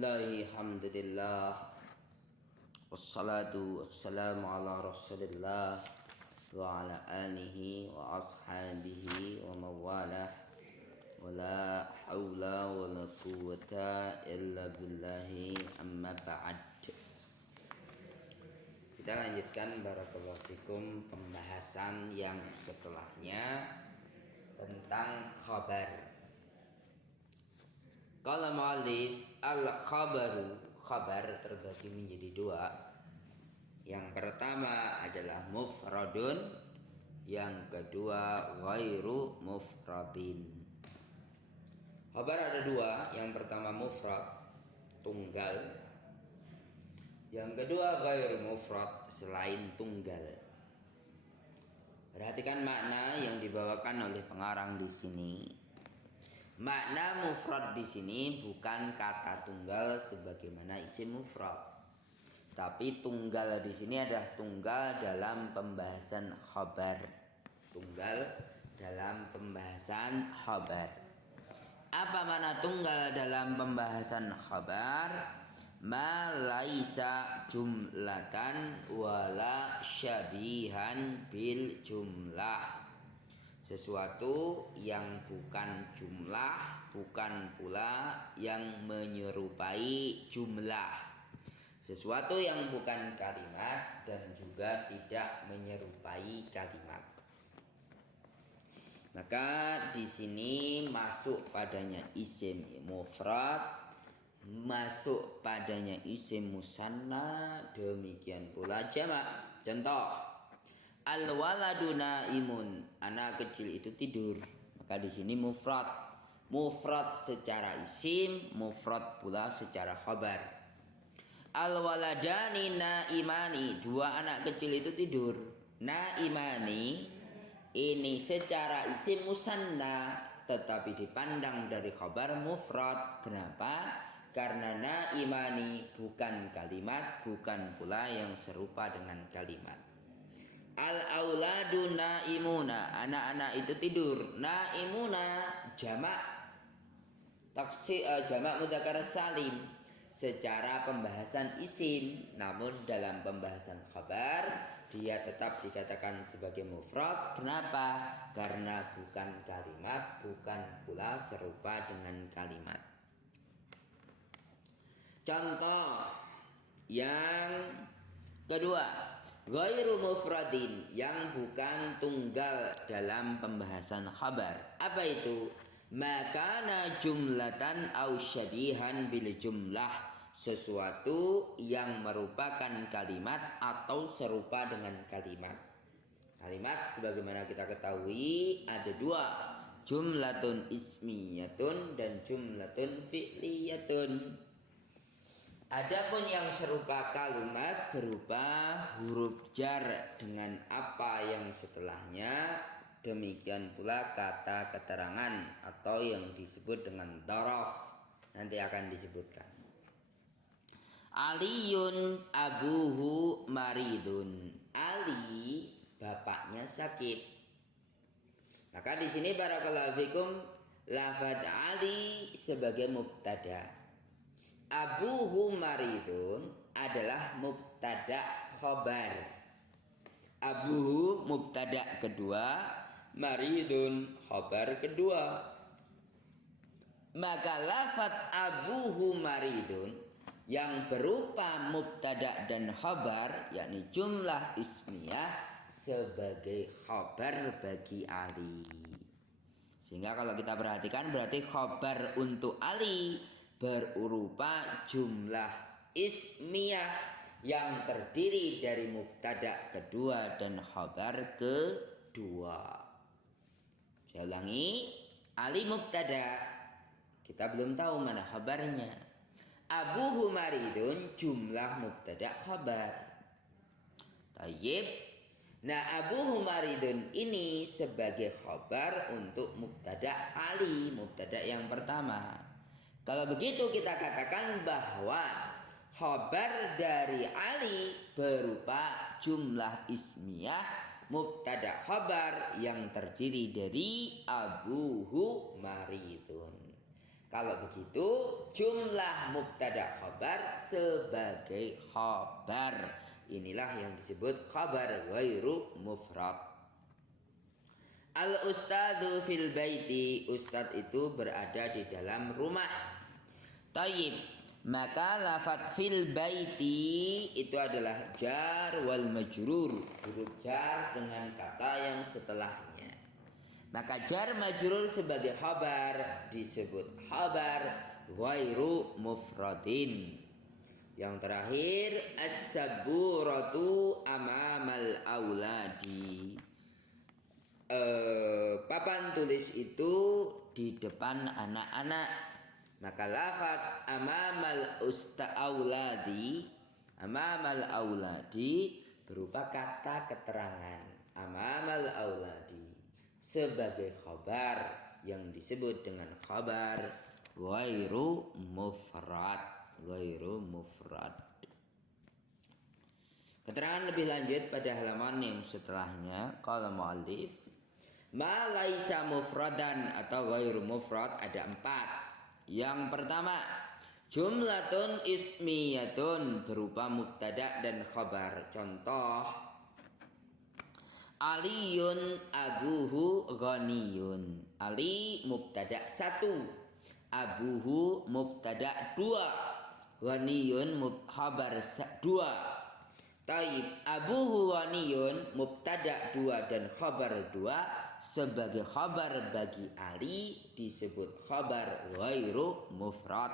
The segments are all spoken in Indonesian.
Bismillahirrahmanirrahim. Wassalatu wassalamu ala rasulillah wa ala alihi wa ashabihi wa mawalah. Wa la hawla wa la quwwata illa billahi amma ba'd. Kita lanjutkan barakallahu fikum pembahasan yang setelahnya tentang khabar. Qala mu'allif al-khabaru, khabar terbagi menjadi dua. Yang pertama adalah mufradun, yang kedua ghairu mufradin. Khabar ada dua, yang pertama mufrad, tunggal. Yang kedua ghairu mufrad, selain tunggal. Perhatikan makna yang dibawakan oleh pengarang di sini. Makna mufrad di sini bukan kata tunggal sebagaimana isim mufrad, tapi tunggal di sini adalah tunggal dalam pembahasan khabar. Tunggal dalam pembahasan khabar. Apa makna tunggal dalam pembahasan khabar? Ma laisa jumlatan wala syabihan bil jumlah. Sesuatu yang bukan jumlah, bukan pula yang menyerupai jumlah. Sesuatu yang bukan kalimat dan juga tidak menyerupai kalimat. Maka di sini masuk padanya isim mufrad, masuk padanya isim musanna, demikian pula jamak. Contoh, al-waladu naimun, anak kecil itu tidur. Maka di sini mufrad. Mufrad secara isim, mufrad pula secara khabar. Al-waladani naimani, dua anak kecil itu tidur. Naimani ini secara isim musanna, tetapi dipandang dari khabar mufrad. Kenapa? Karena naimani bukan kalimat, bukan pula yang serupa dengan kalimat. Al-auladu naimuna, anak-anak itu tidur. Naimuna jamak taksir, jamak mudzakkar salim secara pembahasan isim, namun dalam pembahasan khabar dia tetap dikatakan sebagai mufrad. Kenapa? Karena bukan kalimat, bukan pula serupa dengan kalimat. Contoh yang kedua, ghairu mufradin, yang bukan tunggal dalam pembahasan khabar. Apa itu? Makana jumlatan au syabihan bil jumlah, sesuatu yang merupakan kalimat atau serupa dengan kalimat. Kalimat sebagaimana kita ketahui ada dua, jumlatun ismiyatun dan jumlatun fi'liyatun. Adapun yang serupa kalimat berupa huruf jar dengan apa yang setelahnya, demikian pula kata keterangan atau yang disebut dengan daraf, nanti akan disebutkan. Aliyun abuhu maridun, Ali bapaknya sakit. Maka di sini barakallahu fikum lafadz Ali sebagai mubtada. Abuhu maridun adalah mubtada khabar. Abuhu mubtada kedua, maridun khabar kedua. Maka lafadz abuhu maridun yang berupa mubtada dan khabar, yakni jumlah ismiyah, sebagai khabar bagi Ali. Sehingga kalau kita perhatikan berarti khabar untuk Ali berupa jumlah ismiyah yang terdiri dari mubtada kedua dan khabar kedua. Saya ulangi, Ali mubtada, kita belum tahu mana khabarnya. Abuhu maridun jumlah mubtada khabar. Tayyib. Nah, abuhu maridun ini sebagai khabar untuk mubtada Ali, mubtada yang pertama. Kalau begitu kita katakan bahwa khabar dari Ali berupa jumlah ismiyah mubtada khabar yang terdiri dari abuhu maridun. Kalau begitu jumlah mubtada khabar sebagai khabar. Inilah yang disebut khabar ghairu mufrad. Al ustadu fil baiti, ustad itu berada di dalam rumah. Tayyib, maka lafadz fil baiti itu adalah jar wal majrur, huruf jar dengan kata yang setelahnya. Maka jar majrur sebagai khabar disebut khabar ghairu mufradin. Yang terakhir as-saburatu amamal auladi. Papan tulis itu di depan anak-anak. Maka lafaz amamal auladi berupa kata keterangan amamal auladi sebagai khabar yang disebut dengan khabar ghairu mufrad. Keterangan lebih lanjut pada halaman yang setelahnya. Qala muallif ma laisa mufradan atau ghairu mufrad ada 4. Yang pertama, jumlatun ismiyatun berupa mubtada dan khabar. Contoh, Aliyun abuhu ghaniyun. Ali mubtada 1, abuhu mubtada 2, ghaniyun khabar 2. Taib, abuhu ghaniyun mubtada 2 dan khabar 2 sebagai khabar bagi Ali disebut khabar ghairu mufrad.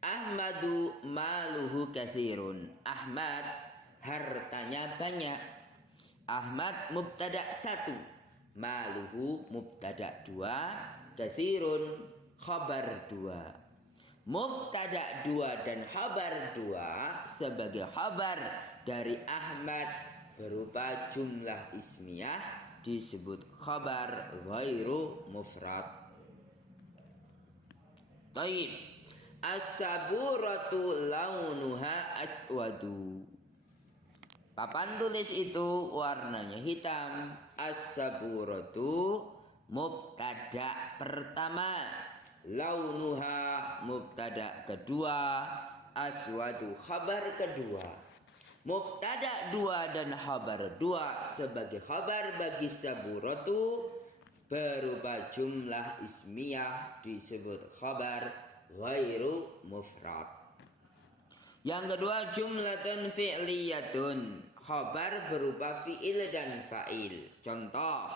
Ahmadu maluhu katsirun. Ahmad hartanya banyak. Ahmad mubtada 1, maluhu mubtada 2, katsirun khabar 2. Mubtada 2 dan khabar 2 sebagai khabar dari Ahmad berupa jumlah ismiyah disebut khabar ghairu mufrad. Taib, as-saburatu launuha aswadu. Papan tulis itu warnanya hitam. As-saburatu mubtada pertama, launuha mubtada kedua, aswadu khabar kedua. Mubtada 2 dan khabar 2 sebagai khabar bagi saburatu berupa jumlah ismiyah disebut khabar ghairu mufrad. Yang kedua, jumlatun fi'liyatun, khabar berupa fi'il dan fa'il. Contoh,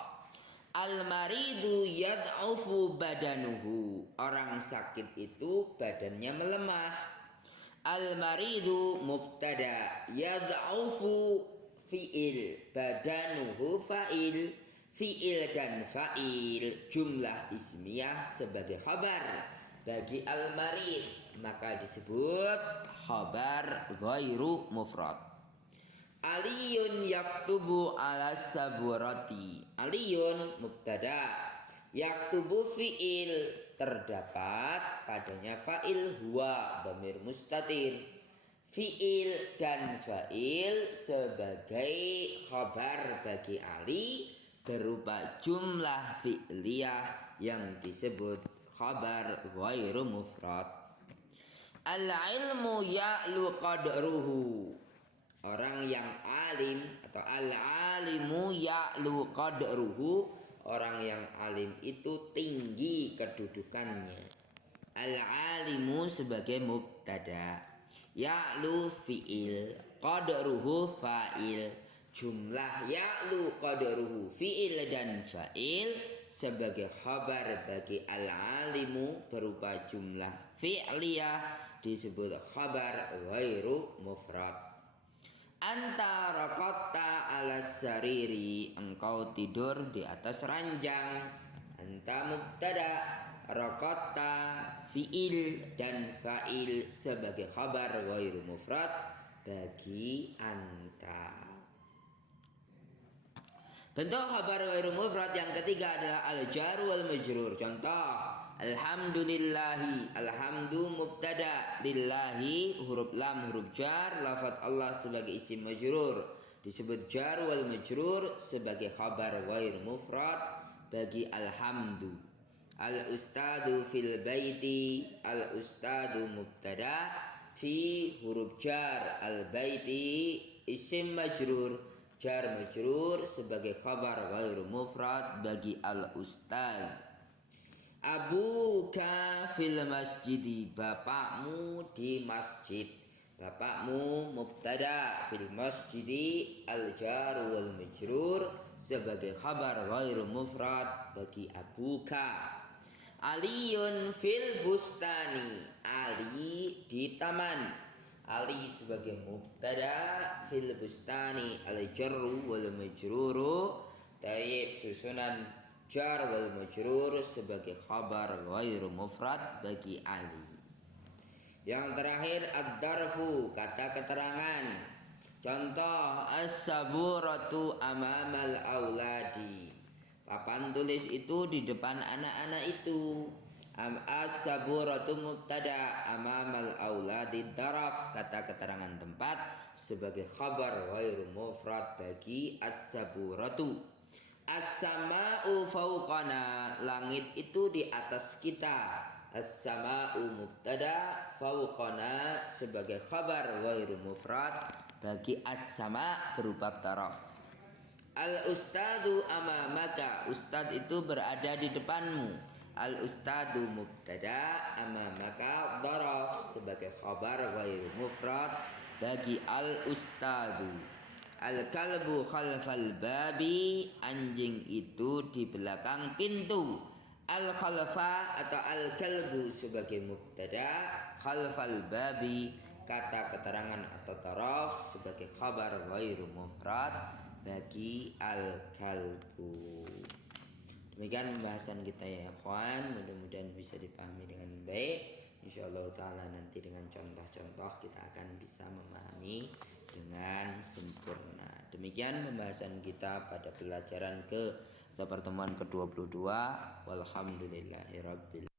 al-maridu yad'ufu badanuhu, orang sakit itu badannya melemah. Al-maridu mubtada, yad'ufu fi'il, badanuhu fa'il. Fi'il dan fa'il jumlah ismiyah sebagai khabar bagi al-marid, maka disebut khabar ghairu mufrad. Aliyun yaktubu ala saburati. Aliyun mubtada, yaktubu fi'il, terdapat padanya fa'il huwa dhamir mustatir. Fi'il dan fa'il sebagai khabar bagi Ali berupa jumlah fi'liyah yang disebut khabar ghairu mufrad. Al-ilmu ya'lu qadruhu, orang yang alim atau al-alimu ya'lu qadruhu, orang yang alim itu tinggi kedudukannya. Al-alimu sebagai mubtada, ya'lu fi'il, qadruhu fa'il. Jumlah ya'lu qadruhu fi'il dan fa'il sebagai khabar bagi al-alimu berupa jumlah fi'liyah disebut khabar ghairu mufrad. Anta raqatta ala sariri, engkau tidur di atas ranjang. Anta mubtada, raqatta fi'il dan fa'il sebagai khabar ghairu mufrad bagi anta. Bentuk khabar ghairu mufrad yang ketiga adalah al-jar wal majrur. Contoh, alhamdulillahi, alhamdu mubtada, lillahi huruf lam huruf jar, lafaz Allah sebagai isim majrur disebut jar wal majrur sebagai khabar ghairu mufrad bagi alhamdu. Al ustadu fil baiti, al ustadu mubtada, fi huruf jar, al baiti isim majrur, jar majrur sebagai khabar ghairu mufrad bagi al ustad. Abuka fil masjidi, bapakmu di masjid. Bapakmu mubtada, fil masjidi al jar wal majrur sebagai khabar ghairu mufrad bagi abuka. Aliyun fil bustani, Ali di taman. Ali sebagai mubtada, fil bustani al jarru wal majruru, taib susunan jar wal majrur sebagai khabar ghairu mufrad bagi Ali. Yang terakhir ad-darfu, kata keterangan. Contoh as-saburatu amamal auladi, papan tulis itu di depan anak-anak itu. As-saburatu mubtada, amamal auladi daraf, kata keterangan tempat sebagai khabar ghairu mufrad bagi as-saburatu. As-sama'u fauqana, langit itu di atas kita. As-sama'u mubtada, fauqana sebagai khabar ghairu mufrad bagi as-sama' berupa taraf. Al-ustadu amamaka, ustad itu berada di depanmu. Al-ustadu mubtada, amamaka daraf sebagai khabar ghairu mufrad bagi al-ustadu. Al-kalbu khalfal babi, anjing itu di belakang pintu. Al-khalfa atau al-kalbu sebagai mubtada, khalfal babi kata keterangan atau taraf sebagai khabar ghairu mufrad bagi al-kalbu. Demikian pembahasan kita ya ikhwan, mudah-mudahan bisa dipahami dengan baik. Insyaallah ta'ala nanti dengan contoh-contoh kita akan bisa memahami dengan sempurna. Demikian pembahasan kita pada pelajaran atau pertemuan ke-22. Walhamdulillahirabbil